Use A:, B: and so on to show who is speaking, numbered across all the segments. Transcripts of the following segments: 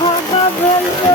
A: ভাঙা ফেলবে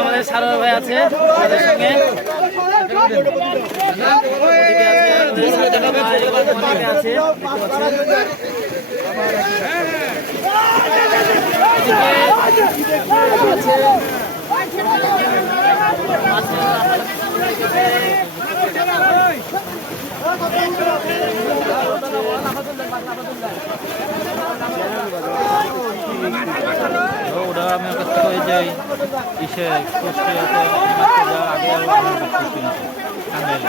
A: আমাদের সারোয়ার ভাই আছে তাদের সঙ্গে। তো ওরা আমি ওর কাছ আর ওখানে বিক্রি কিনেছে। টাঙ্গাইলে।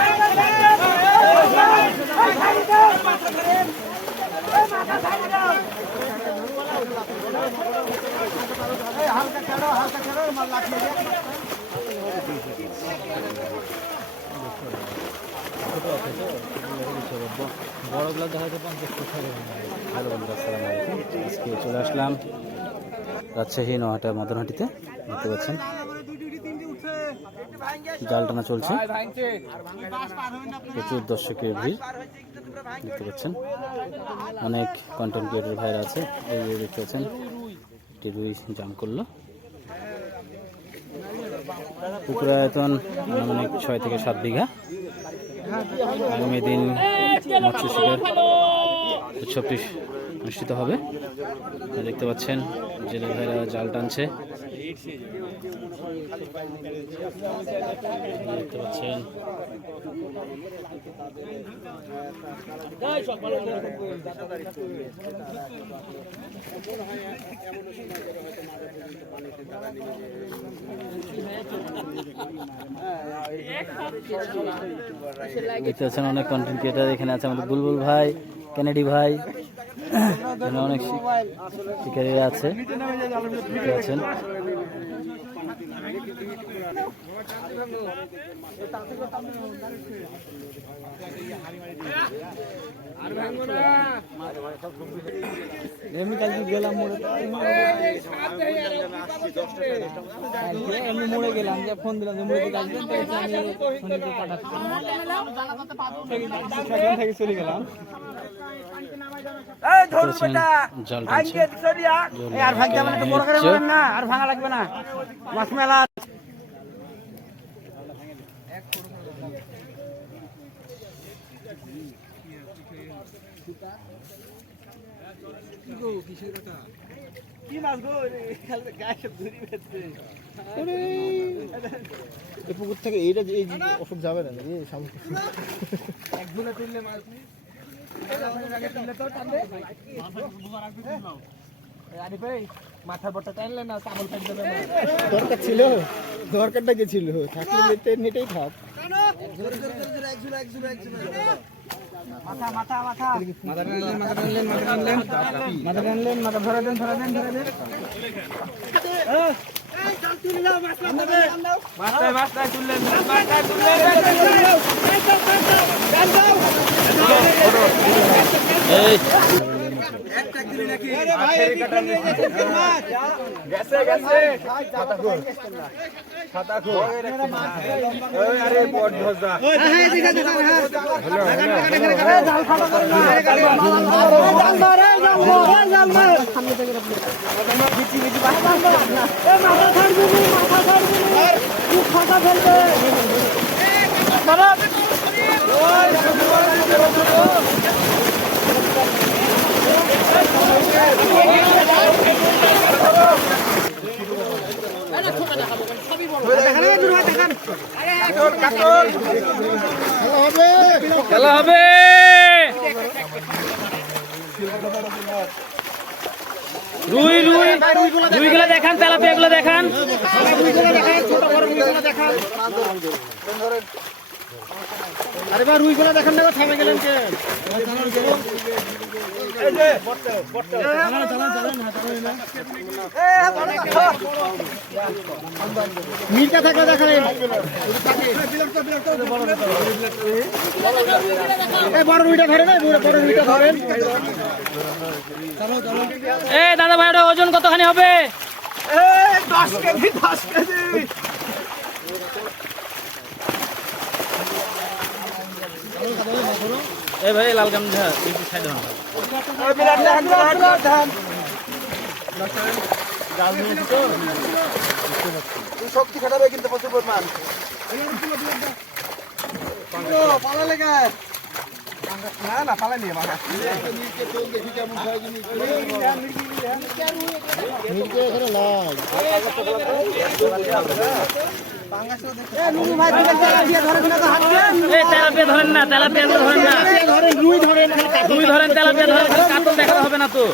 B: আজকে চলে আসলাম রাজশাহী নোহাটা মদনহাটিতে, দেখতে পাচ্ছেন। জাল টানা চলছে। প্রচুর দর্শকের ভিড়, দেখতে পাচ্ছেন। অনেক কন্টেন্ট ক্রিয়েটর ভাইরা আছে, এই দেখতে পাচ্ছেন, একটি রুই জাম করল। পুকুর আয়তন অনেক ছয় থেকে সাত বিঘা। আগামী দিন মৎস্য শিকার উৎসবটি অনুষ্ঠিত হবে। দেখতে পাচ্ছেন, জেলে ভাইরা জাল টানছে। দেখতে পাচ্ছেন। দেখতে পাচ্ছেন অনেক কন্টেন্ট ক্রিয়েটার এখানে আছে আমাদের বুলবুল ভাই, কেনেডি ভাই, এখানে অনেক শিক- শিকারীরা আছে। দেখতে পাচ্ছেন।
A: এমনি কালকে গেলাম মোড়ে মোড়ে গেলাম যে ফোন দিলাম যে মোড়ে আমি ফোনে পাঠাচ্ছি থেকে চলে গেলাম আর ভাগ্য মানে বড় করে না আর ভাঙা লাগবে না। মাছ মেলা
C: পুকুর থেকে এইটা এই যাবে না এই সামনে ছিল। দরকারটা কি ছিল? থাকলে নেটেই থাক।
A: মাথা মাথা মাথা। মাথা টানলেন মাথা টানলেন মাথা। টানলেন মাথা টানলেন মাথা ধরে দেন ধরে দেন ধরে দেন মাছটায় মাছটায় তুললেন মাছটায়
B: এই। মাথা ফেলবে খেলা হবে। রুই রুই রুইগুলো দেখান তেলাপিয়া গুলো দেখান।
C: আরে বা রুই গুলা দেখেন না থামে গেলেন কে? মিরটা থাকলে দেখেন বড় রুইটা ধরে না বড় রুইটা ধরেন
B: এ দাদা ভাই ওজন কতখানি হবে? এ ভাই লাল গামছা এই সাইড হন
C: শক্তি খাটাবে কিন্তু প্রচুর পরিমাণ পালালে গায়ে না
B: ধরেন না তেলাপিয়া ধরেন না।
C: রুই ধরেন
B: রুই ধরেন তেলাপিয়া ধরেন খালি কার্টুন দেখাতে হবে না তো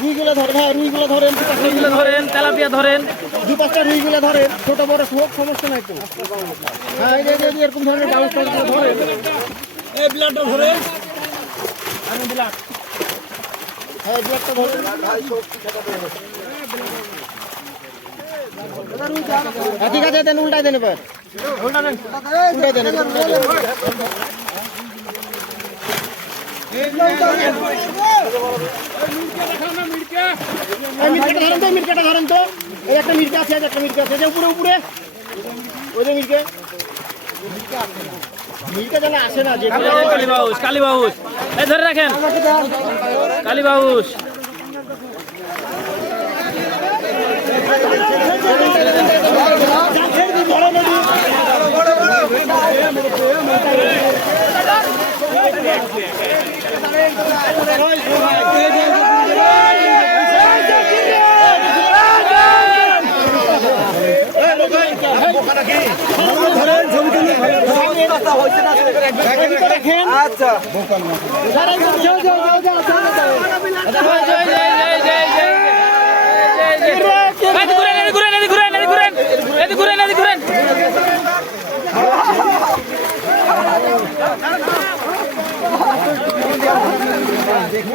C: রুইগুলো ধরেন হ্যাঁ রুইগুলো ধরেন
B: রুইগুলো ধরেন তেলাপিয়া ধরেন
C: দু পাঁচটা রুইগুলো ধরেন ছোট বড় সমস্যা নাই তো হ্যাঁ এরকম ধরনের ধরেন এই ব্লাডটা ধরেন আমি ব্লাড হ্যাঁ ব্লাডটা ধরেন হ্যাঁ, ঠিক আছে দেন উল্টাই দেন এবার উল্টাই দেন এই মিরকাটা ধরেন তো মিরকাটা ধরেন তো একটা মিরকা আছে একটা মিরকা আছে যে উপরে উপরে আসে না যে
B: কালী বাউস কালী এই ধরে রাখেন কালী বাউস
C: আচ্ছা।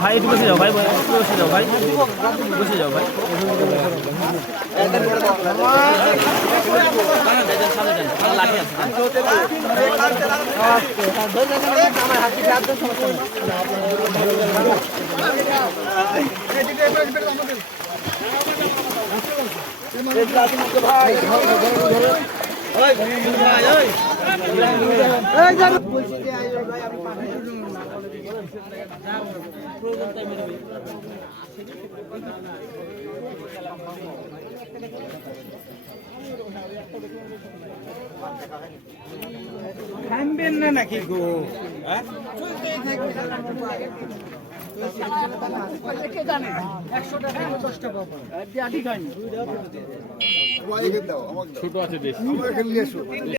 B: ভাই একটু বসে যাও ভাই বসে যাও ভাই বসে যাও ভাই
C: থামবেন না নাকি গো? ছোট আছে বেশ।